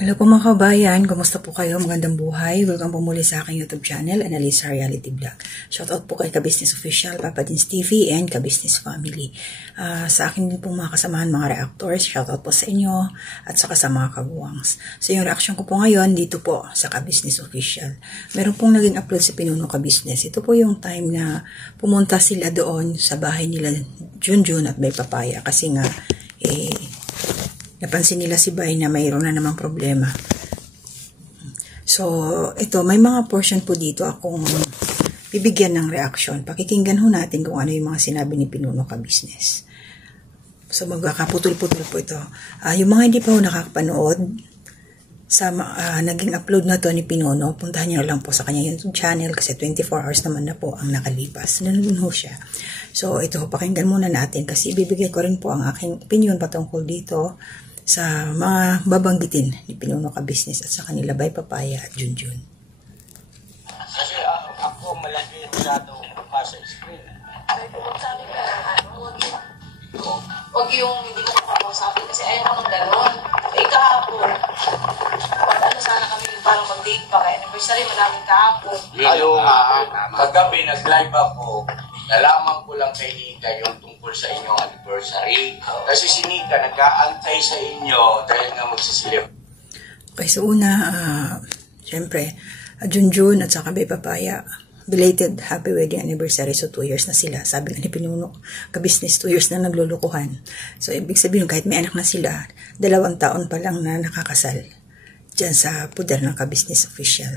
Hello po mga kabayan, kumusta po kayo? Magandang buhay. Welcome po muli sa aking YouTube channel, Analisa Reality Vlog. Shoutout po kay Ka-Business Official, Papa Dins TV, and Ka-Business Family. Sa akin din po mga kasamahan, mga reactors, shoutout po sa inyo at saka sa mga kaguwangs. So yung reaction ko po ngayon, dito po sa Ka-Business Official. Meron pong naging upload sa Pinuno Ka-Business. Ito po yung time na pumunta sila doon sa bahay nila Junjun at Bay Papaya kasi nga napansin nila si Bay na mayroon na namang problema. So, ito, may mga portion po dito akong bibigyan ng reaction. Pakikinggan ho natin kung ano yung mga sinabi ni Pinuno Ka-Business. So, magkakaputol-putol po ito. Yung mga hindi pa ho nakakapanood sa naging upload na to ni Pinuno, puntahan nyo lang po sa kanya YouTube channel kasi 24 hours naman na po ang nakalipas. Nandun ho siya. So, ito, pakinggan muna natin kasi ibibigay ko rin po ang aking opinion patungkol dito sa mga babanggitin ni Pinuno Ka-Business at sa kanila Bay Papaya at Junjun. Kasi ako malaki masyado pa sa screen. Sabi ka, huwag yung hindi ko makausapin kasi ayaw ko ng gano'n. Kahapon, sana kami parang mag-date pa kaya anniversary, maraming kahapon. Ayaw kagabi nag-live ako, nalaman ko lang kay Nika yung tungkol sa inyong anniversary. Kasi si Nika nag-aantay sa inyo dahil nga magsisilip. Okay, so una, syempre, Junjun at saka Bay Papaya, belated happy wedding anniversary. So 2 years na sila. Sabi nga ni Pinuno Ka-Business, 2 years na naglulukuhan. So ibig sabihin, kahit may anak na sila, 2 taon pa lang na nakakasal dyan sa puder ng Ka-Business Official.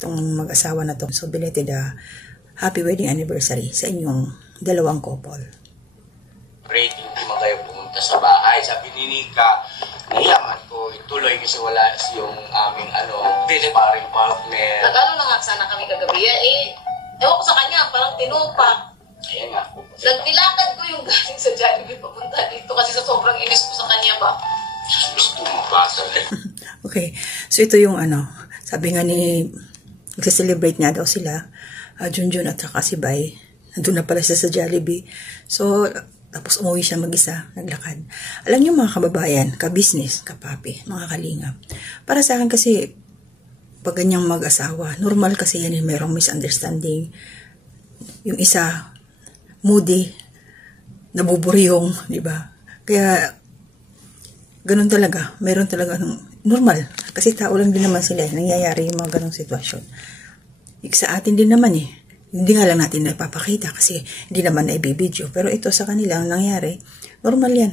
Itong mag-asawa na to. So belated happy wedding anniversary sa inyong dalawang couple. Great, hindi mo kayo pumunta sa bahay. Sabi ni Nika, niyaman ko ituloy kasi wala yung aming paring partner. Nag-ano na nga sana kami kagabi. Ewan ko sa kanya, parang tinupa. Ayan nga. Nilakad ko yung galing sa Jollibee papunta dito kasi sa sobrang inis ko sa kanya ba. Gusto mo ba? Okay, so ito yung sabi nga ni, nagsa-celebrate nga daw sila, Junjun at saka si Bay. Nandun na pala siya sa Jollibee. So, tapos umuwi siya mag-isa, naglakad. Alam niyo mga kababayan, ka-business, kapapi, mga kalingap. Para sa akin kasi, pag ganyang mag-asawa, normal kasi yan, mayroong misunderstanding. Yung isa, moody, nabuburyong, di ba? Kaya, ganun talaga, mayroon talaga normal. Kasi tao lang din naman sila, nangyayari yung mga ganong sitwasyon. Sa atin din naman hindi nga lang natin napapakita kasi hindi naman na ibibidyo. Pero ito sa kanila ang nangyari, normal yan.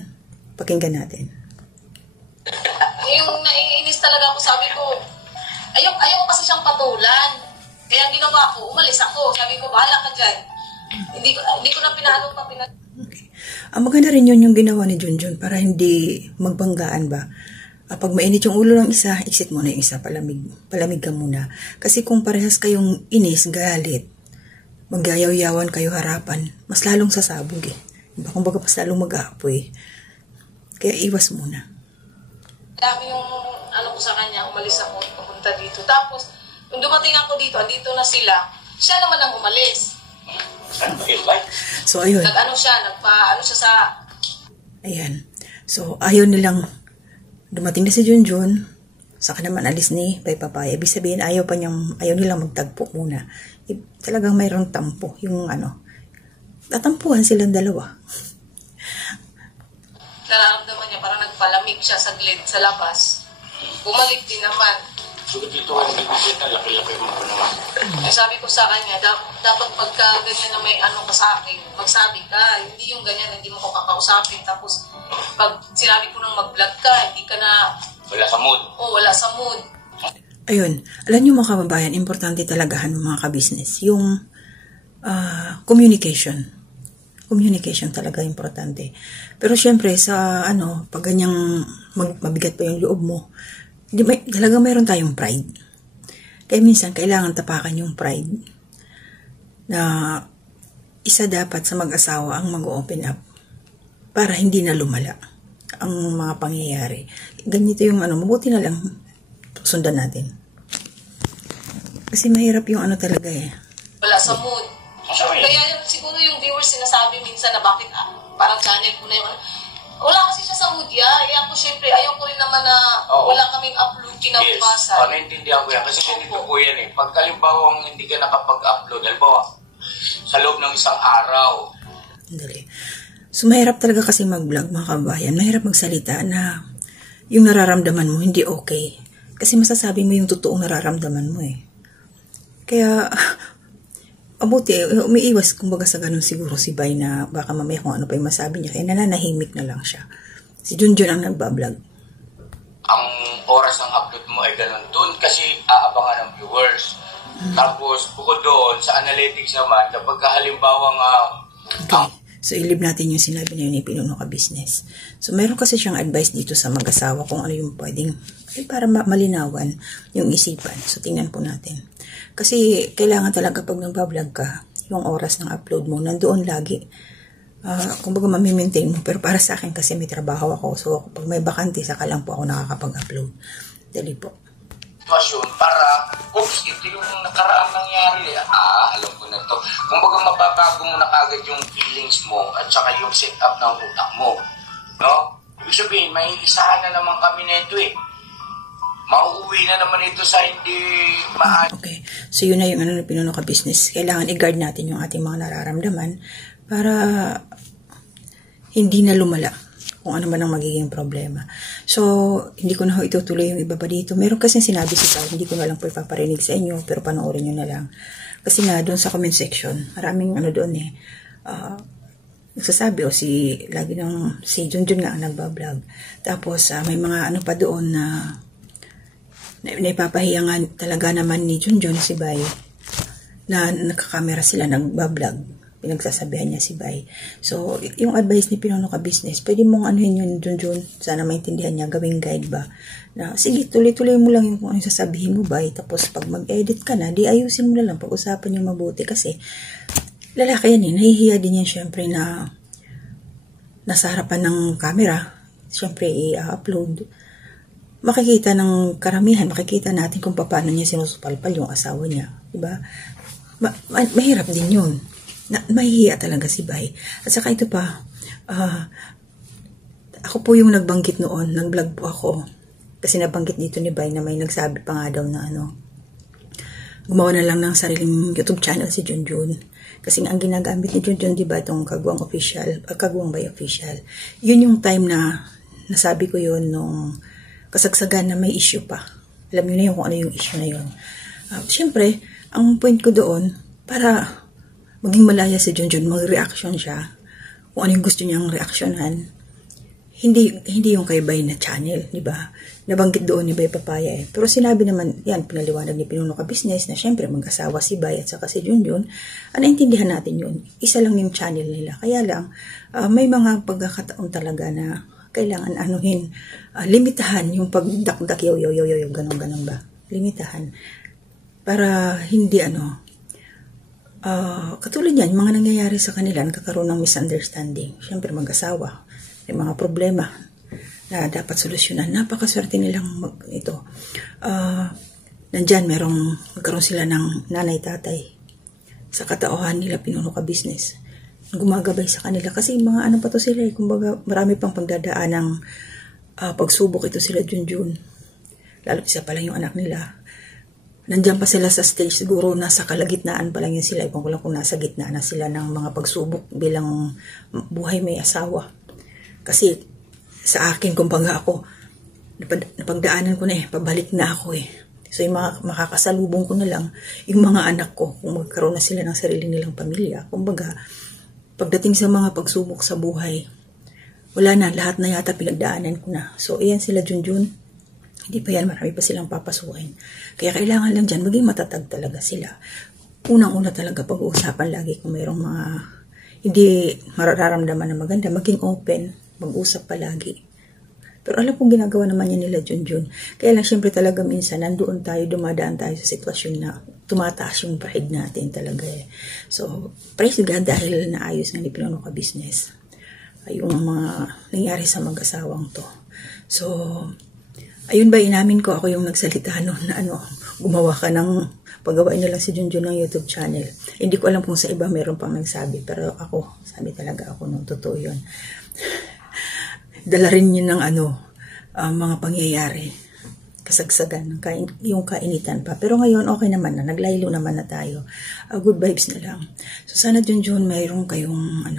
Pakinggan natin. Yung naiinis talaga ako, sabi ko, ayaw kasi siyang patulan. Kaya ginawa ko, umalis ako. Sabi ko, bahala ka dyan. Hindi ko na pinalo pa Okay. Ang maganda rin yun yung ginawa ni Junjun para hindi magbanggaan ba. Pag mainit yung ulo ng isa, exit mo na yung isa, palamig ka muna. Kasi kung parehas kayong inis, galit, magyayaw-yawan kayo harapan, mas lalong sasabog Diba? Kung baga mas lalong mag-aapoy. Kaya iwas muna. Dami yung ko sa kanya, umalis ako, papunta dito. Tapos, nung dumating ako dito, andito na sila, siya naman ang umalis. So, ayun. Nag-ano siya sa... Ayan. So, ayaw nilang dumating na si Junjun, saka naman alis ni Bay Papaya. Ibig sabihin, ayaw nilang magtagpo muna. Talagang mayroong tampo. Yung tatampuhan silang dalawa. Nararamdaman niya, parang nagpalamig siya saglit sa labas. Bumalik din naman. So, dito ka nag-ibigit na laki-laki mo pa naman. Sabi ko sa kanya, dapat pagka ganyan na may ka sa akin, magsabi ka. Hindi yung ganyan, hindi mo ko kakausapin. Tapos, pag sinabi ko nang mag-vlog ka, hindi ka na... Wala sa mood. Oo, wala sa mood. Ayun. Alam niyo mga kababayan, importante talagahan mga ka-business. Yung communication. Communication talaga importante. Pero syempre, sa pag ganyang mabigat pa yung loob mo, talaga mayroon tayong pride. Kaya minsan, kailangan tapakan yung pride na isa dapat sa mag-asawa ang mag-open up para hindi na lumala ang mga pangyayari. Ganito yung mabuti na lang sundan natin. Kasi mahirap yung talaga Wala sa mood. Kaya siguro yung viewers sinasabi minsan na bakit parang channel ko na yung Wala kasi siya sa media. Eh ako syempre, ayoko rin naman na wala kaming upload kinabukasan. Yes, naintindihan ko yan. Kasi ganito po yan eh. Pag kalimbawang hindi ka nakapag-upload, halimbawa, sa loob ng isang araw. Dali. So, mahirap talaga kasi mag-vlog, mga kabayan. Mahirap magsalita na yung nararamdaman mo hindi okay. Kasi masasabi mo yung totoong nararamdaman mo eh. Kaya, abuti, umiiwas kumbaga sa ganun siguro si Bay na baka mamaya kung ano pa yung masabi niya. Kaya nananahimik na lang siya. Si Junjun ang nagbablog. Ang oras ng upload mo ay ganun doon kasi aabangan ng viewers. Tapos, bukod doon, sa analytics naman, kapag halimbawa nga, Okay. So, ilib natin yung sinabi niya ni Pinuno Ka Business. So, meron kasi siyang advice dito sa mag-asawa kung ano yung pwedeng, para malinawan yung isipan. So, tingnan po natin. Kasi, kailangan talaga pag nagbablog ka, yung oras ng upload mo, nandoon lagi. Kumbaga, mamimaintain mo. Pero para sa akin kasi may trabaho ako. So, pag may bakante, saka lang po ako nakakapag-upload. Dali po. Para, oops, ito yung nakaraang nangyari. Alam ko na to. Kumbaga mababago mo na kagad yung feelings mo at saka yung setup ng utak mo. No? Ibig sabihin, may isahan na naman kami na ito eh. Mauuwi na naman ito sa hindi Okay. So, yun na yung ano na Pinuno Ka Business. Kailangan i-guard natin yung ating mga nararamdaman para hindi na lumala kung ano man ang magiging problema. So, hindi ko na ho itutuloy yung iba pa dito. Meron kasi sinabi si Pao, hindi ko na lang po ipaparinig sa inyo, pero panoorin nyo na lang. Kasi nga, doon sa comment section, maraming ano doon eh, nagsasabi si Junjun nga ang nagbablog. Tapos, may mga ano pa doon na naipapahiya nga talaga naman ni Junjun si Bay na nakakamera sila nagbablog. Pinagsasabihan niya si Bay. So, yung advice ni Pinuno Ka Business, pwede mong anuhin yun, Junjun. Sana maintindihan niya, gawing guide ba. Na, sige, tuloy-tuloy mo lang yung kung ano yung sasabihin mo, Bay. Tapos, pag mag-edit ka na, di ayusin mo na lang. Pag-usapan yung mabuti. Kasi, lalaki yan eh. Nahihiya din yan, syempre, na nasa harapan ng camera. Syempre, i-upload. Makikita ng karamihan, makikita natin kung paano niya sinusupalpal yung asawa niya. Diba? Mahirap din yun. Mahihiya talaga si Bay. At saka ito pa, ako po yung nagbanggit noon, nag-vlog po ako. Kasi nabanggit dito ni Bay na may nagsabi pa nga daw na gumawa na lang ng sariling YouTube channel si Junjun. Kasi ang ginagamit ni Junjun, diba, itong Kagwang Official, Kagwang Bay Official. Yun yung time na nasabi ko yun nung kasagsagan na may issue pa. Alam nyo na yun kung ano yung issue na yun. Siyempre, ang point ko doon, para maging malaya si Junjun, mag-reaction siya, kung ano yung gusto niyang reaksyonan, hindi yung kay Bay na channel, di ba? Nabanggit doon ni Bay Papaya eh. Pero sinabi naman, yan, pinaliwanag ni Pinuno Ka Business na syempre mag-asawa si Bay at saka si Junjun, naintindihan natin yun. Isa lang yung channel nila. Kaya lang, may mga pagkakataon talaga na kailangan limitahan yung pagdakdak, ganun ba? Limitahan. Para hindi katulad yan, mga nangyayari sa kanila, nagkakaroon ng misunderstanding. Siyempre, mag-asawa. May mga problema na dapat solusyonan. Napakaswerte nilang ito. Nandyan, magkaroon sila ng nanay-tatay. Sa katauhan nila, Pinuno Ka Business. Gumagabay sa kanila. Kasi mga ano pa to sila eh. Kumbaga, marami pang pagdadaan ng pagsubok ito sila, Junjun. Lalo isa pa lang yung anak nila. Nandiyan pa sila sa stage, siguro nasa kalagitnaan pa lang yun sila. Ipang ko lang kung nasa gitna na sila ng mga pagsubok bilang buhay may asawa. Kasi sa akin, kumbaga ako, napagdaanan ko na eh, pabalik na ako eh. So yung mga makakasalubong ko na lang, yung mga anak ko, kung magkaroon na sila ng sarili nilang pamilya. Kumbaga, pagdating sa mga pagsubok sa buhay, wala na, lahat na yata pinagdaanan ko na. So ayan sila, Junjun. Hindi pa yan, marami pa silang papasukin. Kaya kailangan lang dyan, maging matatag talaga sila. Unang-una talaga pag-uusapan lagi kung mayroong mga hindi mararamdaman na maganda, maging open, mag-usap palagi. Pero alam kong ginagawa naman yan nila, Junjun. Kaya lang syempre talaga minsan, nandoon tayo, dumadaan tayo sa sitwasyon na tumataas yung pride natin talaga eh. So, praise God dahil naayos nga ni Pinuno Ka Business. Yung mga nangyari sa mag-asawang to. So, ayun ba, inamin ko, ako yung nagsalita noon na gumawa ka ng, paggawain nyo lang si Junjun ng YouTube channel. Hindi ko alam kung sa iba meron pang nagsabi, pero ako, sabi talaga ako nung totoo yun. dala rin yun ng mga pangyayari. Kasagsagan, yung kainitan pa. Pero ngayon, okay naman na. Naglaylo naman na tayo. Good vibes na lang. So, sana Junjun, mayroon kayong,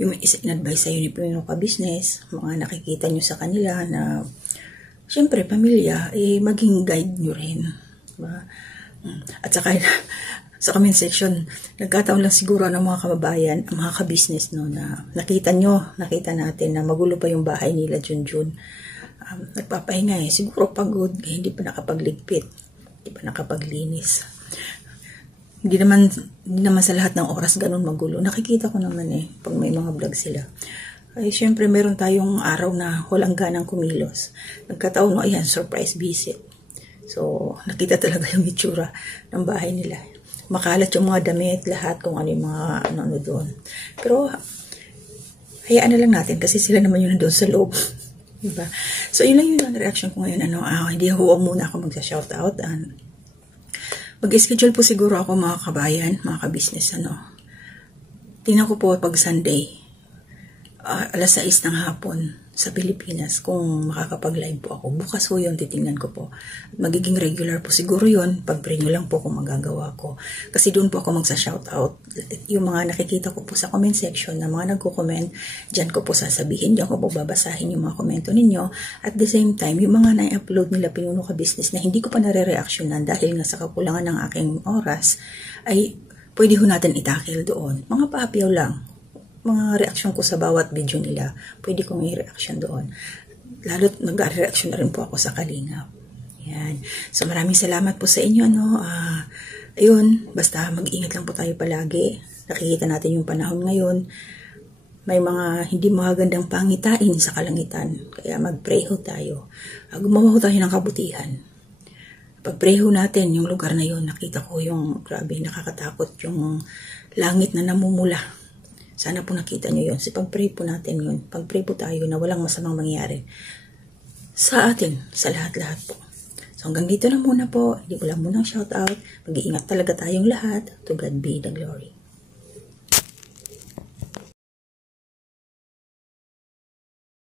yung in-advise sa'yo ni Pino Ka Business, mga nakikita nyo sa kanila na, syempre, pamilya, maging guide nyo rin. Diba? At saka, sa comment section, nagkataon lang siguro ng mga kababayan, mga ka-business, no, na nakita natin na magulo pa yung bahay nila, Junjun. Nagpapahinga siguro pagod, hindi pa nakapagligpit, hindi pa nakapaglinis. Hindi naman sa lahat ng oras ganun magulo. Nakikita ko naman pag may mga vlog sila. Ay, syempre meron tayong araw na walang ganang kumilos. Nagkataon no, ayan, surprise visit. So, nakita talaga yung itsura ng bahay nila. Makalat yung mga damit, lahat, kung ano yung mga ano doon. Pero, hayaan na lang natin kasi sila naman yun doon sa loob. Diba? So, yun lang yung reaction ko ngayon. Hindi huwag muna ako magsa-shoutout. Mag-schedule po siguro ako mga kabayan, mga ka-business. Tingnan ko po pag Sunday, alas 6 ng hapon sa Pilipinas, kung makakapag-live po ako. Bukas po yun, titingnan ko po. Magiging regular po siguro yun. Pag-pray nyo lang po kung magagawa ko. Kasi doon po ako magsa-shoutout. Yung mga nakikita ko po sa comment section na mga nagko-comment, dyan ko po sasabihin, dyan ko po babasahin yung mga komento ninyo. At the same time, yung mga na-upload nila Pinuno Ka Business na hindi ko pa nare-reactionan dahil nga sa kakulangan ng aking oras, ay pwede ho natin itakil doon. Mga paapyaw lang. Mga reaction ko sa bawat video nila, pwede kong i-reaction doon. Lalo't nag-reaction na rin po ako sa Kalingap. Yan. So maraming salamat po sa inyo. Ayun, basta mag-ingat lang po tayo palagi. Nakikita natin yung panahon ngayon. May mga hindi magagandang pangitain sa kalangitan. Kaya mag-pray ho tayo. Gumawa ho tayo ng kabutihan. Pag-pray ho natin yung lugar na yun, nakita ko yung grabe, nakakatakot yung langit na namumula. Sana po nakita nyo yun. Kasi pag-pray po natin yun. Pag-pray po tayo na walang masamang mangyari sa atin, sa lahat-lahat po. So hanggang dito na muna po. Hindi ko lang munang shout out. Mag-iingat talaga tayong lahat. To God be the glory.